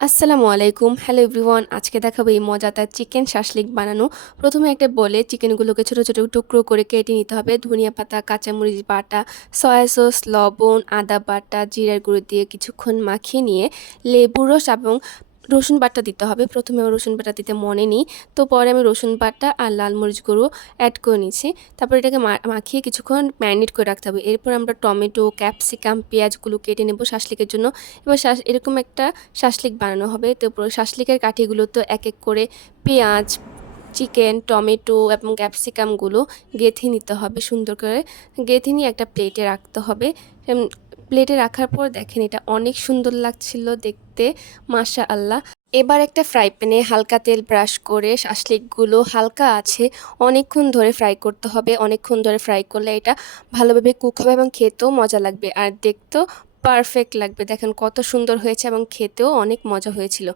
আসসালামু আলাইকুম। Hello everyone. আজকে দেখাবো এই মজাদার চিকেন শাশলিক বানানো। প্রথমে একটা বলে চিকেনগুলোকে ছোট, ছোট টুকরো করে কেটে নিতে হবে। ধনিয়া পাতা, কাঁচামরিচ বাটা, সয়া সস, লবণ, আদা বাটা, জিরার গুঁড়ো দিয়ে কিছুক্ষণ মাখিয়ে নিয়ে লেবুর রস এবং রসুন বাটা দিতে হবে। প্রথমে আমার রসুন বাটা দিতে মনে নেই। তো পরে আমি রসুন বাটা আর লাল মরিচ গুঁড়ো অ্যাড করে নিয়েছি। তারপর এটাকে মাখিয়ে কিছুক্ষণ ম্যারিনেট করে রাখতে হবে। এরপর আমরা টমেটো, ক্যাপসিকাম, পেঁয়াজগুলো কেটে নেব শাশলিকের জন্য। এবার এরকম একটা শাশলিক বানানো হবে। তো পুরো শাশলিকের কাঠিগুলো তো এক এক করে পেঁয়াজ, চিকেন, টমেটো এবং ক্যাপসিকামগুলো গেঁথে নিতে হবে সুন্দর করে। গেঁথে নিয়ে একটা প্লেটে রাখতে হবে। প্লেটে রাখার পর দেখেন এটা অনেক সুন্দর লাগছিল দেখতে, মাশাআল্লাহ। এবার একটা ফ্রাই প্যানে হালকা তেল ব্রাশ করে শাশলিকগুলো হালকা আছে অনেকক্ষণ ধরে ফ্রাই করতে হবে। অনেকক্ষণ ধরে ফ্রাই করলে এটা ভালোভাবে কুক হবে এবং খেতেও মজা লাগবে আর দেখতেও পারফেক্ট লাগবে। দেখেন কত সুন্দর হয়েছে এবং খেতেও অনেক মজা হয়েছিল।